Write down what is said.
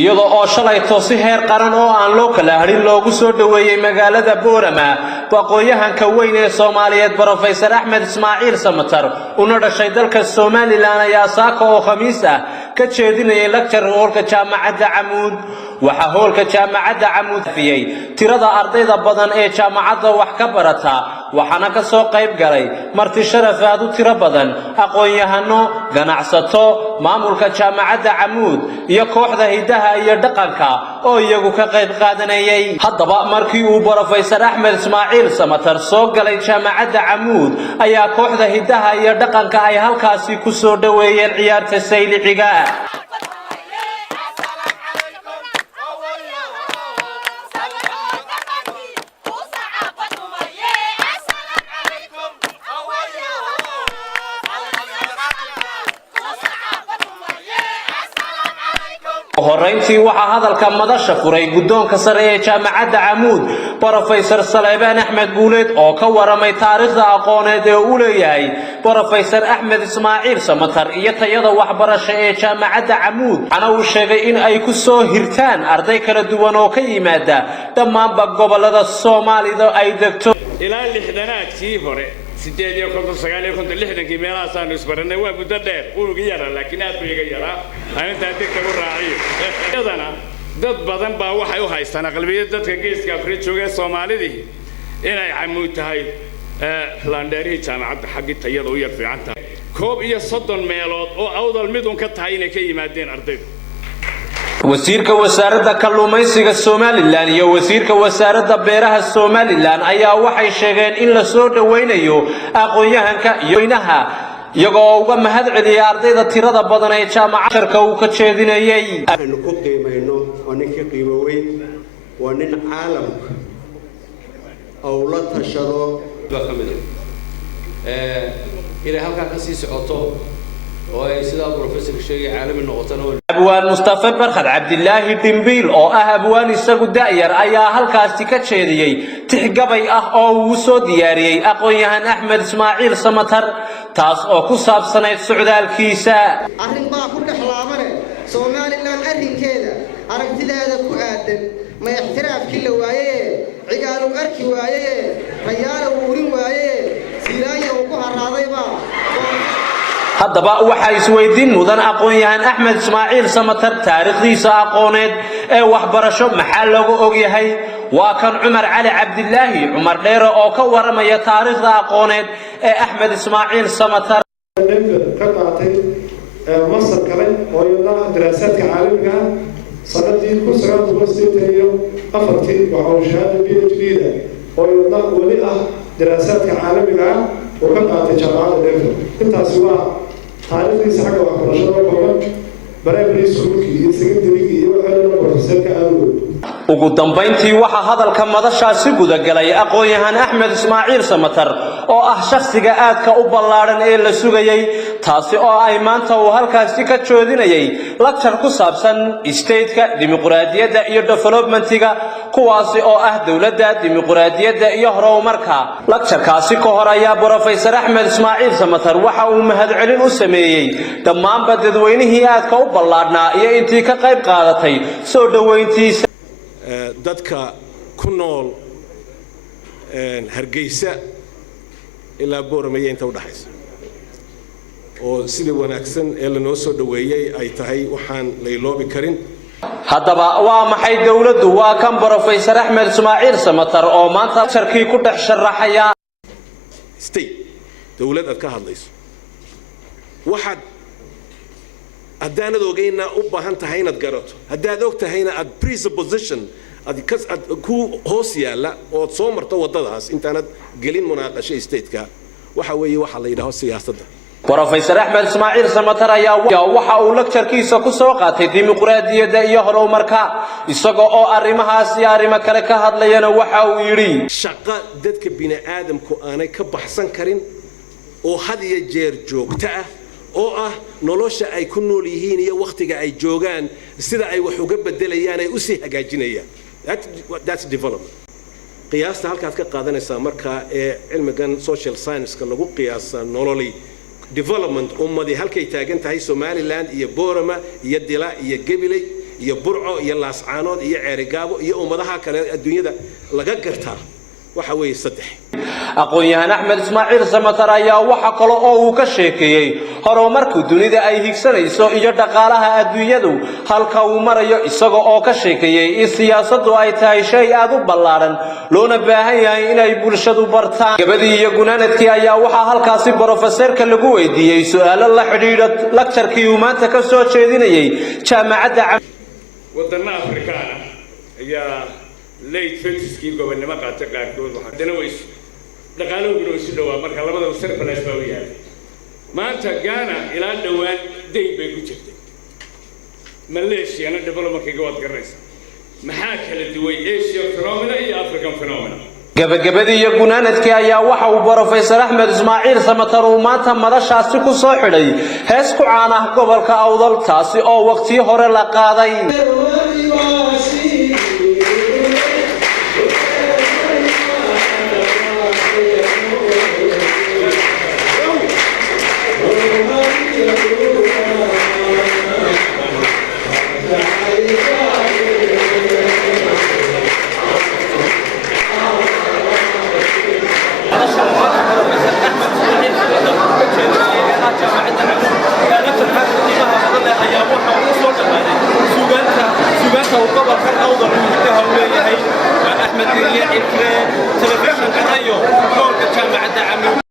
iyadoo oo shalay toosi heer qaran oo aan loo kala harin loogu soo dhaweeyay magaalada Boorama waqooyahanka weyn ee Soomaaliyeed Professor Axmed Ismaaciil Samatar una dhashay dalka Soomaaliland ayaa saaka oo khamiis ah ka jeedinayay lecture hoolka jaamacadda Camuud waxa hoolka jaamacadda Camuud fiyay tirada ardayda badan ee jaamacadda wax ka barata waxaana ka soo qayb galay marti sharaf aad u tiro badan aqoon-yahano ganacsato maamulka jaamacadda Camuud iyo kooxda hidaha iyo dhaqanka oo iyagu ka qayb qaadanayay haddaba markii uu Professor Axmed Ismaaciil Samatar soo galay jaamacadda Camuud ayaa kooxda hidaha iyo dhaqanka ay halkaasi ku soo dhaweeyeen ciyaarta sayliciga horeyntii waxa hadalka madasha furay gudoonka sare ee jaamacadda Camuud Professor Saleebaan Axmed Guuleed oo ka waramay taariikhda aqooneed ee uu leeyahay Professor Axmed Ismaaciil Samatar iyo tayada waxbarasho ee jaamacadda Camuud ana uu sheegay in ay ku soo hirtaan arday kala duwan oo ka yimaada dhammaan gobolada Soomaalida ay degto ilaa lixdanaadkii hore 1960 meelahaasaan isbaranay waa muddo dheer ugu yara laakiin aad bay iga yaraa aaninta dadka u raaciyo yadana dad badan baa waxay u haystaan aqlabiyada dadka geeska Afrika jooga Soomaalidii inay Camuud tahay landheeri jaamacadda xaqi tayada u yar fiican tahay koob iyo 30 meelood oo awdal mid un ka tahay inay ka yimaadeen ardayda wasiirka wasaaradda kalluumaysiga Soomaaliland iyo wasiirka wasaaradda beeraha Soomaaliland ayaa waxay sheegeen in la soo dhaweynayo aqoon-yahanka iyo inaha iyagoo uga mahad celiyay ardayda tirada badan ee jaamacadda uu ka jeedinayay aanu ku qiimeeyno oo ninka qiimeeyay waa nin caalamka oo la tashado kamida ilaa halka ka sii socoto oo ay sida professor sheegay caalami noqotana abwaan Mustafa Barkhad Cabdillaahi Dimbiil oo ah abwaan isagu daayar ayaa halkaasi ka jeediyay tixgabay ah oo uu soo diyaariyay aqoon-yahan Axmed Ismaaciil Samatar taas oo ku saabsanayd socdaalkiisa arrin baa ku dhaxlaamane Soomaaliland arrinkeeda aragtideeda ku aadan ma ixtiraafkii la waayay cigaal u arki waayay rayaal u urin waayay silaaya uu ku haraadayba haddaba waxa isweydiin mudan aqoon-yahan Axmed Ismaaciil Samatar taariikhdiisa aqooneed ee waxbarasho maxaa lagu og yahay waa kan Umar Cali Cabdillaahi Umar Dheere oo ka waramaya taariikhda aqooneed ee Axmed Ismaaciil Samatar ka qaatay masar kale oo iyadana daraasaadka caalamiga sanadii 1984 waxa uu shahaado PhD-da oo iyadana wali ah daraasaadka caalamiga oo ka qaatay jaamacadda Denver intaas waa taariikhdiisa xagga waxbarashada kooban primary school iyo secondary iyo waxaana professorka aad ugu dambeyntii waxa hadalka madashaasi guda galay aqoon-yahan Axmed Ismaaciil Samatar oo ah shakhsiga aadka u ballaaran ee la sugayay taasi oo ay maanta uu halkaasi ka joodinayay lecture ku saabsan state-ka dimuqraadiyadda iyo development-ga kuwaasi oo ah dawladda dimuqraadiyadda iyo horumarka lecture-kaasi ka hor ayaa Professor Axmed Ismaaciil Samatar waxa uu mahad celin u sameeyay dhammaan dadweynihii aadka u ballaarnaa iyo intii ka qayb qaadatay soo dhaweyntiisa dadka ku nool Hargeysa ilaa Boorama inta u dhaxaysa oo sidii wanaagsan ee la noo soo dhaweeyay ay tahay waxaan la iloobi karin haddaba waa maxay dawladdu waa kan Professor Axmed Ismaaciil Samatar oo maanta sharkii ku dhex sharaxaya state dawlad aad ka hadlayso waxaad haddaanad ogeyna u baahan tahay inaad garato haddaad og tahayna aad presupposition aad ku hoos yaala oo soo marto wadadaas intaanad gelin munaaqasho state-ka waxa weeye waxa la yiraahdo siyaasadda Professor Axmed Ismaaciil Samatar ayaa waxa uu lecture-kiisa ku soo qaatay dimuqraadiyadda iyo horumarka isagoo oo arrimahaas iyo arrimo kale ka hadlayana waxa uu yiri shaqo dadka bini aadamku aanay ka baxsan karin oo had iyo jeer joogta ah oo ah nolosha ay ku nool yihiin iyo waqtiga ay joogaan sida ay wax uga bedelayaan ay u sii hagaajinayaan that's development qiyaasta halkaad ka qaadanaysaa marka ee cilmigan social science-ka lagu qiyaasa nololi development ummadii halkay taagan tahay Somaliland iyo Boorama iyo Dila iyo Gabiley iyo burco iyo laascaanood iyo ceerigaabo iyo ummadaha kale adduunyada laga gartaa waxa weeye 3 aqoon-yahan Axmed Ismaaciil Samatar ayaa waxa kale oo uu ka sheekeeyay horumarka dunida ay higsanayso iyo dhaqaalaha adduunyadu halka uu marayo isaga oo ka sheekeeyay in siyaasaddu ay tahay shay aad u ballaaran loona baahan yahay in ay bulshadu bartaan gabadhii iyo gunaanadkii ayaa waxa halkaasi professorka lagu weydiiyay su'aalo la xiriira lecture-kii uu maanta ka soo jeedinayay jaamacadda waddanka Afrikaana ayaa late 50s gobonnimo qaatay qaarkood waxaana way dhaqaalahoodu way soo dhawaa marka labadaba surplus baa u yahay maanta Ghana ilaa dhawaan deyn bay ku jirtay Malaysia na development-ka wad garanaysa maxaa kala duway Asia phenomena iyo African phenomena gabagabadii iyo gunaanadkii ayaa waxa uu Professor Axmed Ismaaciil Samatar uu maanta madashaasi ku soo xidhay hees ku caan ah gobolka Awdal taasi oo waqti hore la qaaday Gracias.